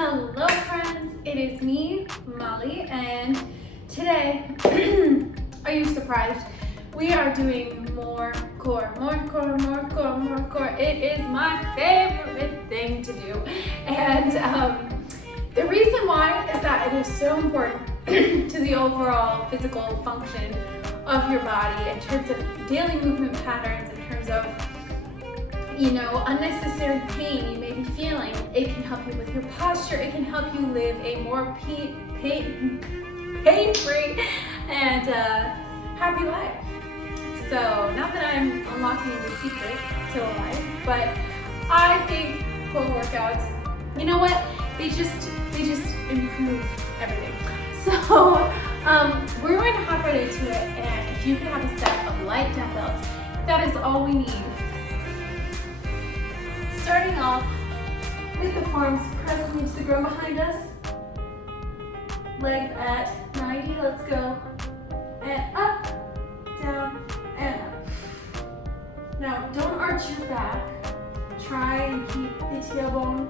Hello friends, it is me, Molly, and today, are you surprised? We are doing more core. It is my favorite thing to do. And the reason why is that it is so important to the overall physical function of your body in terms of daily movement patterns, in terms of unnecessary pain you may be feeling. It can help you with your posture. It can help you live a more pain-free and happy life. So, not that I'm unlocking the secret to a life, but I think core workouts, you know what? They just improve everything. So, we're going to hop right into it, and if you can have a set of light dumbbells, that is all we need. Starting off with the forearms pressing into the ground behind us. Legs at 90, let's go. And up, down, and up. Now, don't arch your back. Try and keep the tailbone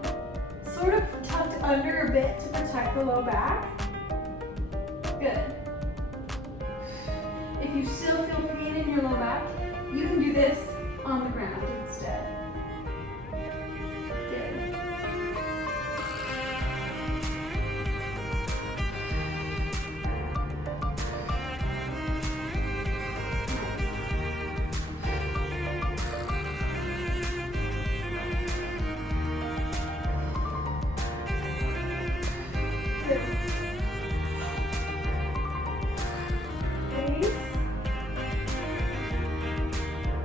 sort of tucked under a bit to protect the low back. Good. If you still feel pain in your low back, you can do this on the ground instead.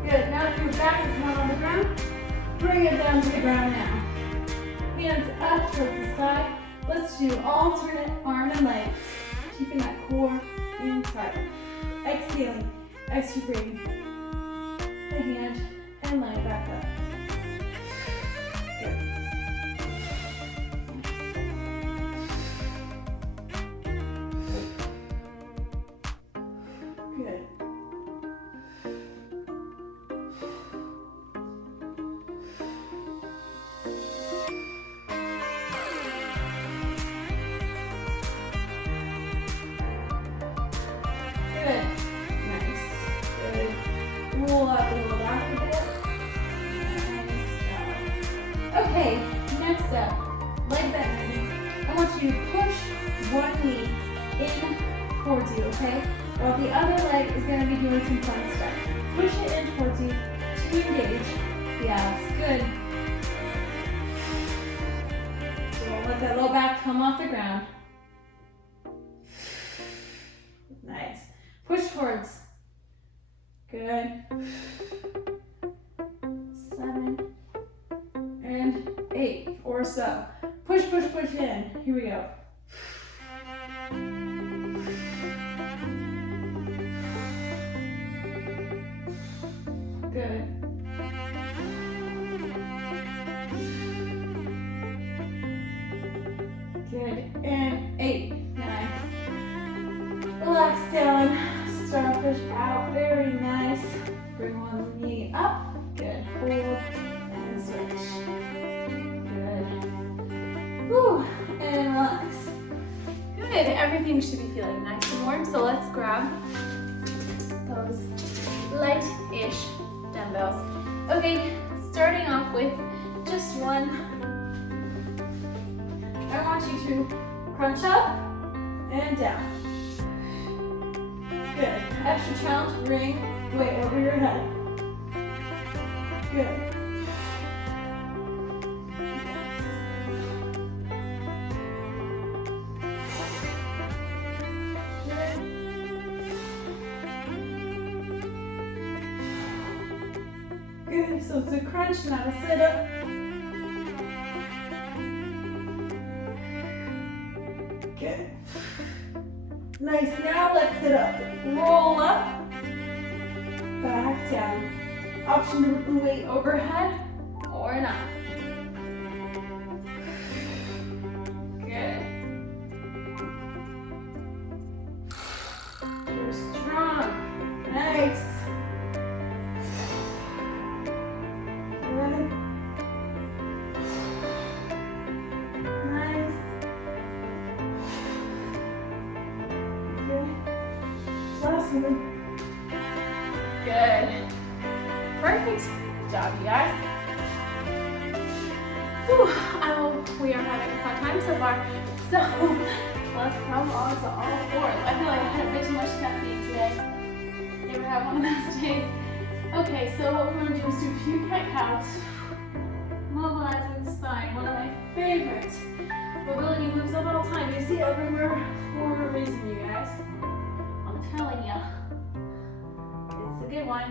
Good. Now if your back is not on the ground, bring it down to the ground now. Hands up towards the sky. Let's do alternate arm and leg. Keeping that core in tight. Exhaling as you bring the hand and leg back up. Good. Good. Good. Nice. Good. Roll up a little back a bit. Nice job. Okay, next up, leg bending. I want you to push one knee in towards you, okay? While the other leg is going to be doing some fun stuff. Push it in towards you to engage the abs. Good. So don't let that low back come off the ground. Nice. Push towards. Good. 7 and 8 or so. Push in. Here we go. Good. Good. And 8. Nice. Relax down. Starfish out. Very nice. Bring one knee up. Good. Hold and switch. Good. Whew. And relax. Good. Everything should be feeling nice and warm. So let's grab those light-ish dumbbells. Okay, starting off with just one. I want you to crunch up and down. Good. Extra challenge, bring weight over your head. Good. Good. So it's a crunch, not a sit-up. Good. Nice. Now let's sit up. Roll up. Back down. Option to put the weight overhead or not. Good. You're strong. Nice. Good. Nice. Good. Perfect job, you guys. Whew. Oh, we are having a fun time so far. So let's come on to all fours. I feel like I had a bit too much caffeine today. You ever have one of those days? Okay, so what we're going to do is do a few cat cows. Mobilizing the spine, one of my favorite mobility moves of all time. You see everywhere for a reason, you guys. I'm telling you. It's a good one.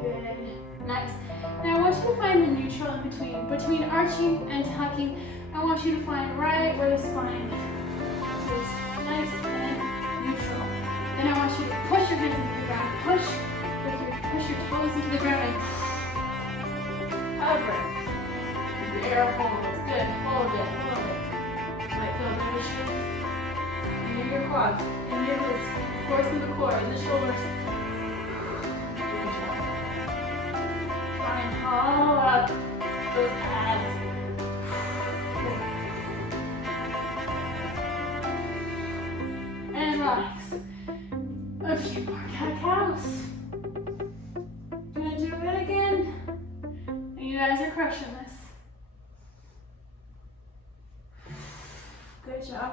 Good. Nice. Now I want you to find the neutral in between arching and tucking. I want you to find right where the spine is nice and neutral. Then I want you to push your hands into the ground. Push your toes into the ground and hover. Air hold. Good. Hold it. Might feel a bit of a shift. And in your quads, in your glutes, core through the core, in the shoulders. Try and hollow up those abs. And relax. A few more cat-cows. Gonna do it again. And you guys are crushing this. Good job.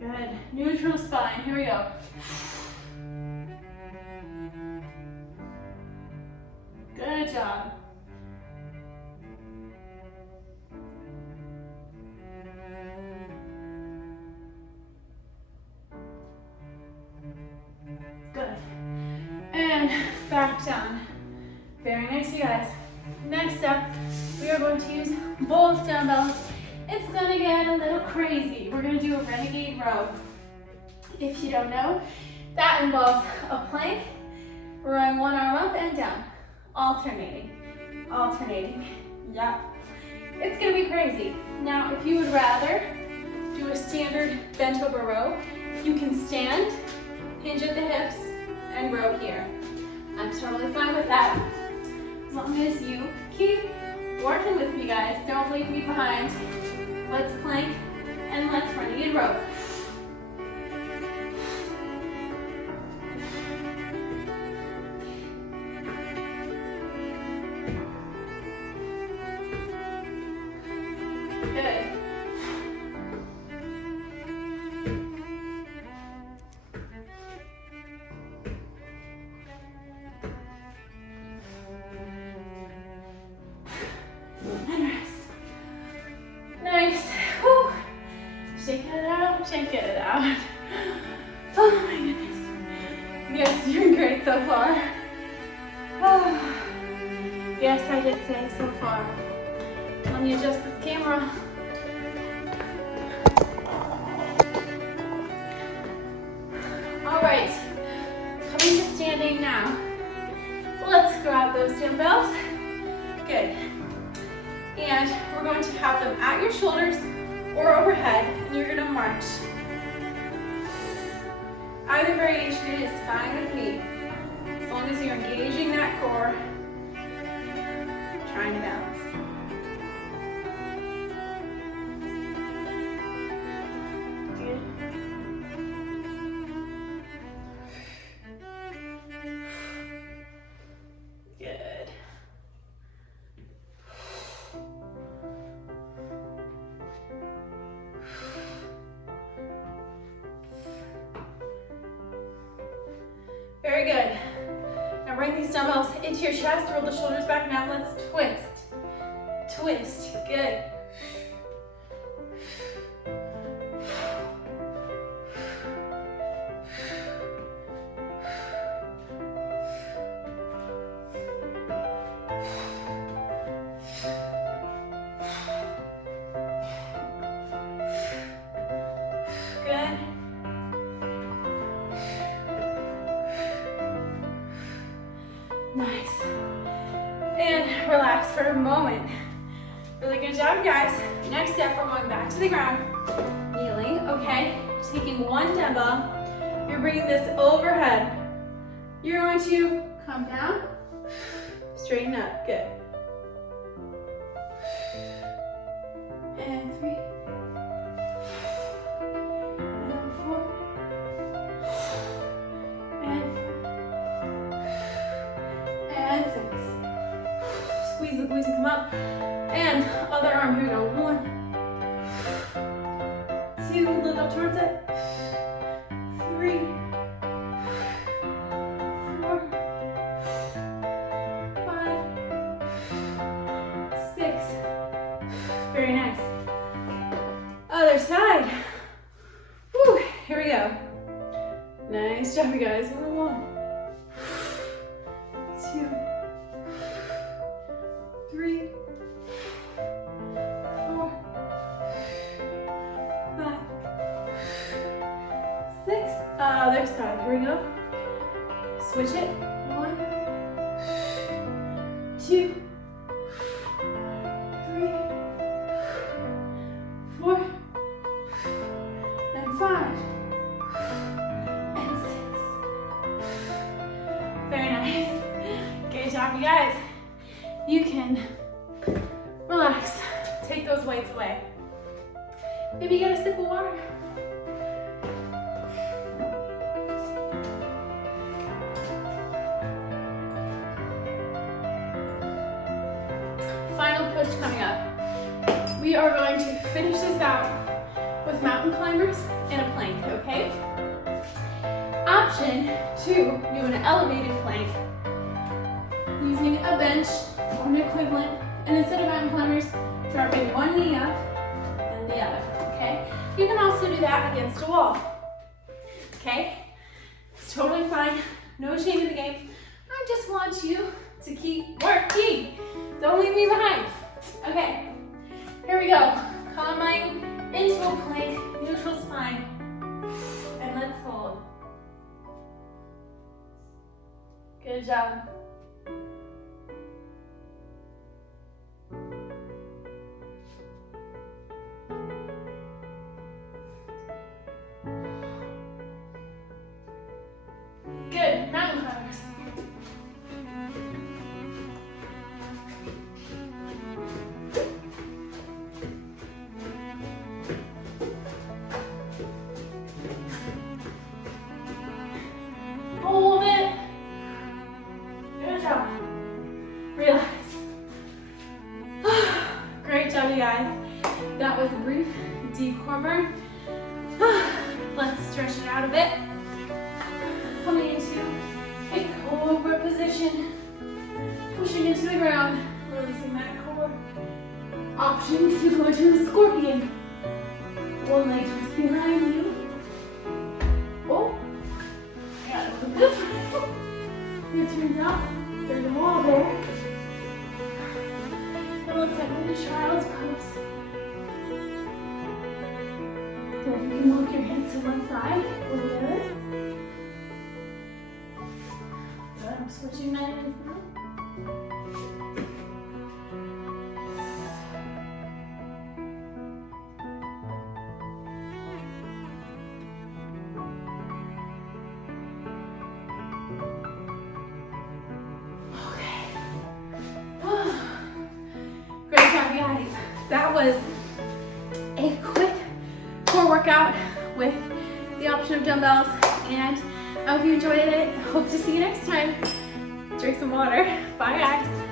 Good. Neutral spine. Here we go. Good job. Good. And back down. Very nice, you guys. Next up, we are going to use both dumbbells. It's gonna get a little crazy. We're gonna do a renegade row. If you don't know, that involves a plank, rowing one arm up and down, alternating. Yeah. It's gonna be crazy. Now, if you would rather do a standard bent over row, you can stand, hinge at the hips, and row here. I'm totally fine with that. As long as you keep working with me, guys. Don't leave me behind. Let's plank and let's renegade row. Good. And rest. Nice. Whew. Shake it out, shake it out. Oh my goodness. You guys are doing great so far. Oh. Yes, I did say so far. Let me adjust this camera. All right, coming to standing now. Let's grab those dumbbells. Good. And we're going to have them at your shoulders or overhead, and you're gonna march. Either variation is fine with me, as long as you're engaging that core, trying to balance. Very good. Now bring these dumbbells into your chest, roll the shoulders back. Now let's twist. Twist. Good. Good. Nice. And relax for a moment. Really good job, guys. Next step, we're going back to the ground. Kneeling, okay. Taking one dumbbell. You're bringing this overhead. You're going to come down, straighten up, good. And 3, and 4, and 5, and 6. Squeeze the glutes and come up. And other arm, here we go. 1, 2, look up towards it. 3, 4, 5, 6. Very nice. Other side. Whew, here we go. Nice job, you guys. 1, 2, 3, 4, 5, 6. Other side. Here we go. Switch it. 1, 2, 3, 4, and 5, and 6. Very nice. Good job, you guys. You can relax. Take those weights away. Maybe get a sip of water. Final push coming up. We are going to finish this out with mountain climbers and a plank, okay? Option 2, do an elevated plank using a bench or an equivalent, and instead of mountain climbers, dropping one knee up and the other, okay? You can also do that against a wall, okay? It's totally fine, no shame in the game. I just want you to keep working. Don't leave me behind. Okay, here we go. Coming into a plank, neutral spine, and let's hold. Good job. Good, mountain climbers. Hold it. Good job. Relax. Great job, you guys. That was a brief, deep core burn. Let's stretch it out a bit. Coming into a cobra position. Pushing into the ground. Releasing that core. Option to go to a scorpion. One leg twist behind you. Oh. I gotta look this way. It turns out there's a wall there. It looks like we're in child's pose. Good, you can walk your hands to one side or the other. Good, I'm switching my hands now. Guys, that was a quick core workout with the option of dumbbells, and I hope you enjoyed it. Hope to see you next time. Drink some water. Bye guys.